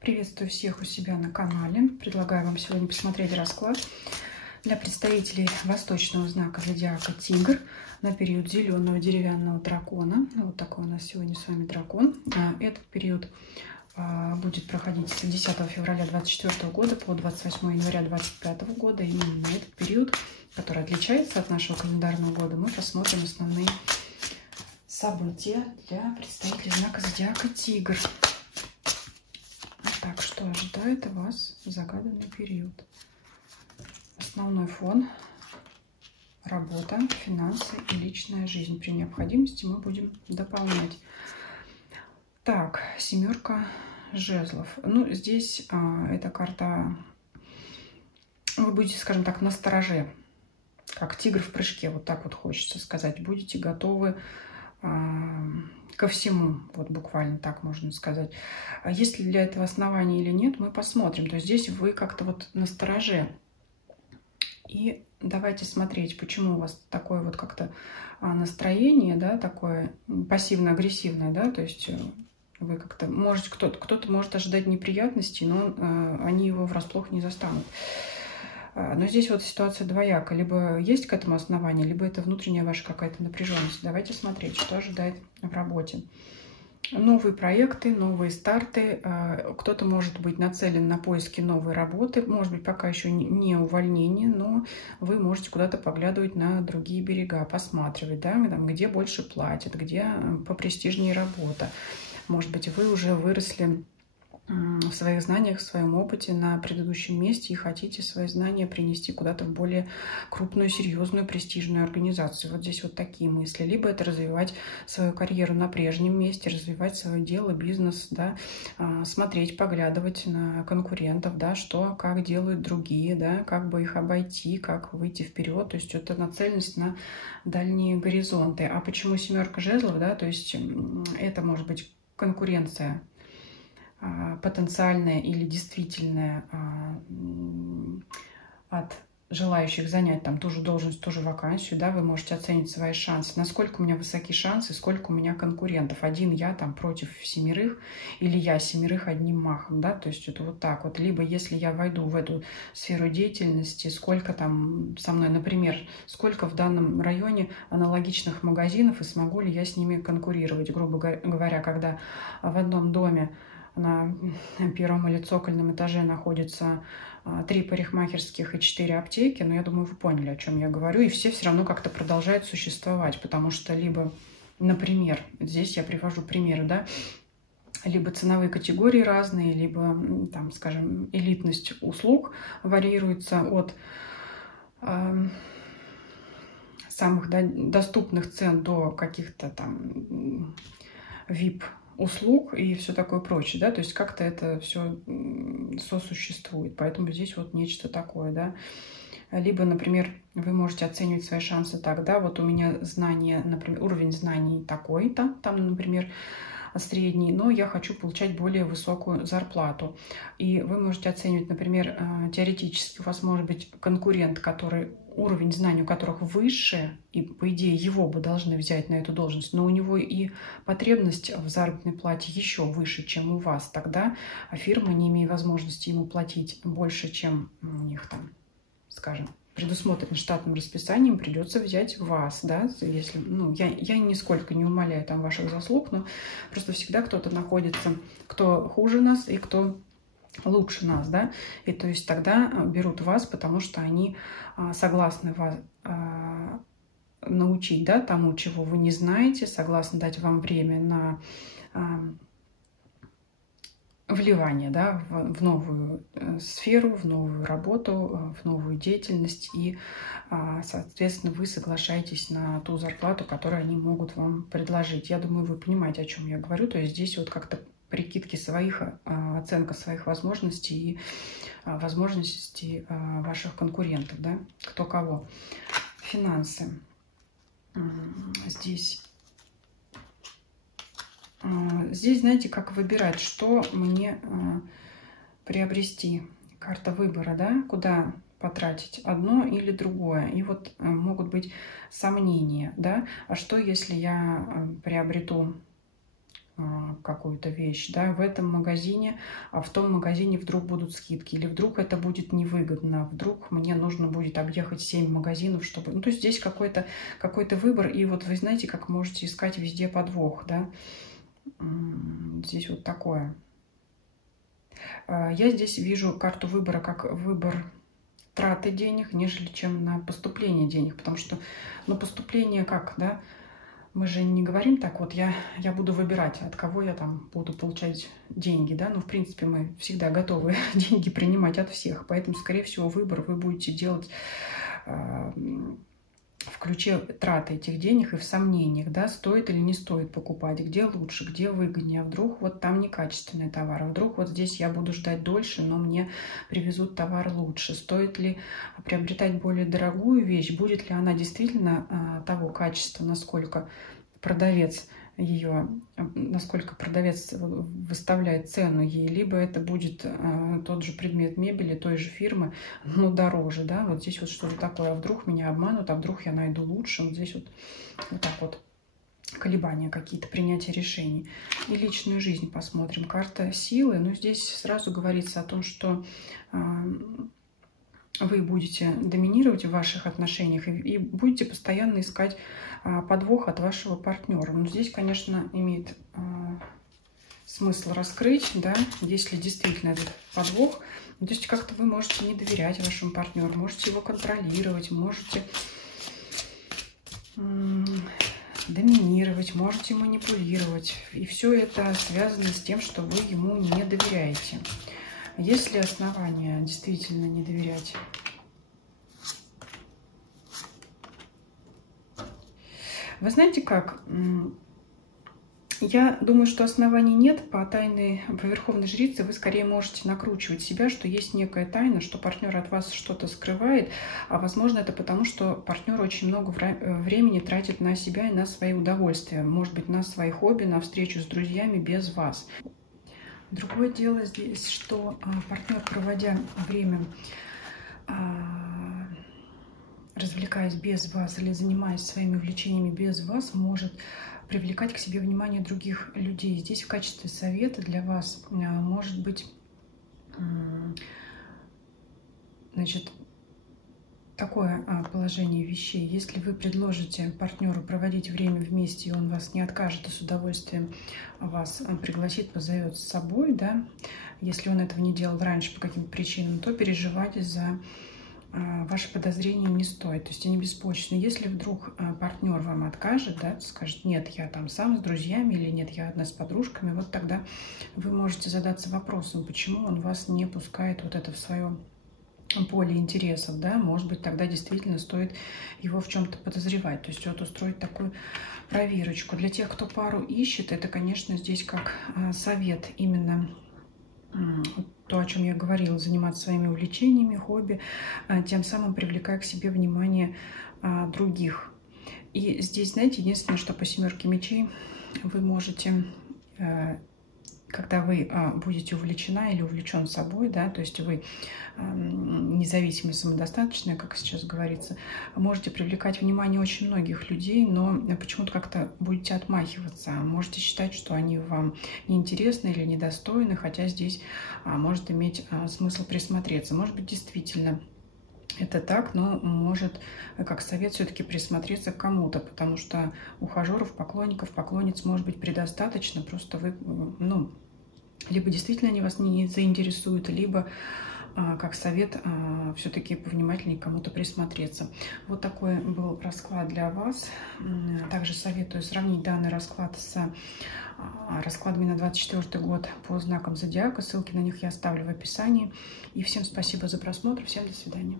Приветствую всех у себя на канале. Предлагаю вам сегодня посмотреть расклад для представителей восточного знака зодиака Тигр на период зеленого деревянного дракона. Вот такой у нас сегодня с вами дракон. Этот период будет проходить с 10 февраля 2024 года по 28 января 2025 года. Именно этот период, который отличается от нашего календарного года, мы посмотрим основные события для представителей знака зодиака Тигр. Так, что ожидает вас в загаданный период? Основной фон, работа, финансы и личная жизнь. При необходимости мы будем дополнять. Так, семерка жезлов. Ну, здесь эта карта, вы будете, скажем так, настороже, как тигр в прыжке, вот так вот хочется сказать. Будете готовы ко всему, вот буквально так можно сказать. А есть ли для этого основания или нет, мы посмотрим. То есть здесь вы как-то вот настороже. И давайте смотреть, почему у вас такое вот как-то настроение, да, такое пассивно-агрессивное, да, то есть вы как-то можете, кто-то может ожидать неприятностей, но они его врасплох не застанут. Но здесь вот ситуация двояка. Либо есть к этому основание, либо это внутренняя ваша какая-то напряженность. Давайте смотреть, что ожидает в работе. Новые проекты, новые старты. Кто-то может быть нацелен на поиски новой работы. Может быть, пока еще не увольнение, но вы можете куда-то поглядывать на другие берега, посматривать, да, там, где больше платят, где попрестижнее работа. Может быть, вы уже выросли в своих знаниях, в своем опыте на предыдущем месте и хотите свои знания принести куда-то в более крупную, серьезную, престижную организацию. Вот здесь вот такие мысли. Либо это развивать свою карьеру на прежнем месте, развивать свое дело, бизнес, да, смотреть, поглядывать на конкурентов, да, что, как делают другие, да, как бы их обойти, как выйти вперед. То есть это нацеленность на дальние горизонты. А почему семерка жезлов, да, то есть это может быть конкуренция потенциальная или действительная от желающих занять там ту же должность, ту же вакансию, да, вы можете оценить свои шансы, насколько у меня высоки шансы, сколько у меня конкурентов. Один я там против семерых или я семерых одним махом, да, то есть это вот так вот. Либо если я войду в эту сферу деятельности, сколько там со мной, например, сколько в данном районе аналогичных магазинов и смогу ли я с ними конкурировать, грубо говоря, когда в одном доме на первом или цокольном этаже находится 3 парикмахерских и 4 аптеки. Но я думаю, вы поняли, о чем я говорю. И все равно как-то продолжают существовать. Потому что либо, например, здесь я привожу примеры, да, либо ценовые категории разные, либо, там, скажем, элитность услуг варьируется от самых доступных цен до каких-то там VIP услуг и все такое прочее, да, то есть как-то это все сосуществует, поэтому здесь вот нечто такое, да. Либо, например, вы можете оценивать свои шансы так, да, вот у меня знания, например, уровень знаний такой-то, там, например, средний, но я хочу получать более высокую зарплату. И вы можете оценивать, например, теоретически у вас может быть конкурент, который уровень знаний у которых выше, и, по идее, его бы должны взять на эту должность, но у него и потребность в заработной плате еще выше, чем у вас. Тогда фирма, не имея возможности ему платить больше, чем у них там, скажем, предусмотрено штатным расписанием, придется взять вас, да, если, ну, я нисколько не умаляю там ваших заслуг, но просто всегда кто-то находится, кто хуже нас и кто лучше нас, да, и то есть тогда берут вас, потому что они согласны вас научить, да, тому, чего вы не знаете, согласны дать вам время на вливание, да, в новую сферу, в новую работу, в новую деятельность, и, соответственно, вы соглашаетесь на ту зарплату, которую они могут вам предложить. Я думаю, вы понимаете, о чем я говорю, то есть здесь вот как-то прикидки своих, оценка своих возможностей и возможностей ваших конкурентов, да, кто кого. Финансы. Здесь, знаете, как выбирать, что мне приобрести. Карта выбора, да, куда потратить одно или другое. И вот могут быть сомнения, да, а что если я приобрету какую-то вещь, да, в этом магазине, а в том магазине вдруг будут скидки, или вдруг это будет невыгодно, вдруг мне нужно будет объехать 7 магазинов, чтобы... Ну, то есть здесь какой-то выбор, и вот вы знаете, как можете искать везде подвох, да, здесь вот такое. Я здесь вижу карту выбора как выбор траты денег, нежели чем на поступление денег, потому что, ну, поступление как, да, мы же не говорим так, вот я буду выбирать, от кого я там буду получать деньги, да, но в принципе мы всегда готовы деньги принимать от всех, поэтому, скорее всего, выбор вы будете делать в ключе траты этих денег и в сомнениях, да, стоит или не стоит покупать, где лучше, где выгоднее, а вдруг вот там некачественный товар, а вдруг вот здесь я буду ждать дольше, но мне привезут товар лучше, стоит ли приобретать более дорогую вещь, будет ли она действительно того качества, насколько продавец выставляет цену ей, либо это будет тот же предмет мебели той же фирмы, но дороже, да, вот здесь вот что-то такое, а вдруг меня обманут, а вдруг я найду лучше, вот здесь вот так вот колебания какие-то, принятие решений. И личную жизнь посмотрим. Карта силы, но здесь сразу говорится о том, что вы будете доминировать в ваших отношениях и будете постоянно искать подвох от вашего партнера. Но здесь, конечно, имеет смысл раскрыть, да, если действительно этот подвох. То есть как-то вы можете не доверять вашему партнеру, можете его контролировать, можете доминировать, можете манипулировать. И все это связано с тем, что вы ему не доверяете. Есть ли основания действительно не доверять? Вы знаете как? Я думаю, что оснований нет. По Верховной Жрице вы скорее можете накручивать себя, что есть некая тайна, что партнер от вас что-то скрывает, а возможно это потому, что партнер очень много времени тратит на себя и на свои удовольствия, может быть, на свои хобби, на встречу с друзьями без вас. Другое дело здесь, что партнер, проводя время, развлекаясь без вас или занимаясь своими увлечениями без вас, может привлекать к себе внимание других людей. Здесь в качестве совета для вас может быть, значит, такое положение вещей. Если вы предложите партнеру проводить время вместе, и он вас не откажет, и с удовольствием вас пригласит, позовет с собой, да, если он этого не делал раньше по каким-то причинам, то переживать за ваши подозрения не стоит. То есть они беспочвенны. Если вдруг партнер вам откажет, да, скажет, нет, я там сам с друзьями, или нет, я одна с подружками, вот тогда вы можете задаться вопросом, почему он вас не пускает вот это в свое поле интересов, да, может быть, тогда действительно стоит его в чем-то подозревать, то есть вот устроить такую проверочку. Для тех, кто пару ищет, это, конечно, здесь как совет именно то, о чем я говорила, заниматься своими увлечениями, хобби, тем самым привлекая к себе внимание других. И здесь, знаете, единственное, что по 7 мечей вы можете, когда вы будете увлечена или увлечен собой, да, то есть вы независимые, самодостаточные, как сейчас говорится, можете привлекать внимание очень многих людей, но почему-то как-то будете отмахиваться, можете считать, что они вам неинтересны или недостойны, хотя здесь может иметь смысл присмотреться. Может быть, действительно это так, но может, как совет, все-таки присмотреться к кому-то, потому что ухажеров, поклонников, поклонниц может быть предостаточно, просто вы, ну, либо действительно они вас не заинтересуют, либо как совет все-таки повнимательнее к кому-то присмотреться. Вот такой был расклад для вас. Также советую сравнить данный расклад с раскладами на 2024 год по знакам зодиака. Ссылки на них я оставлю в описании. И всем спасибо за просмотр. Всем до свидания.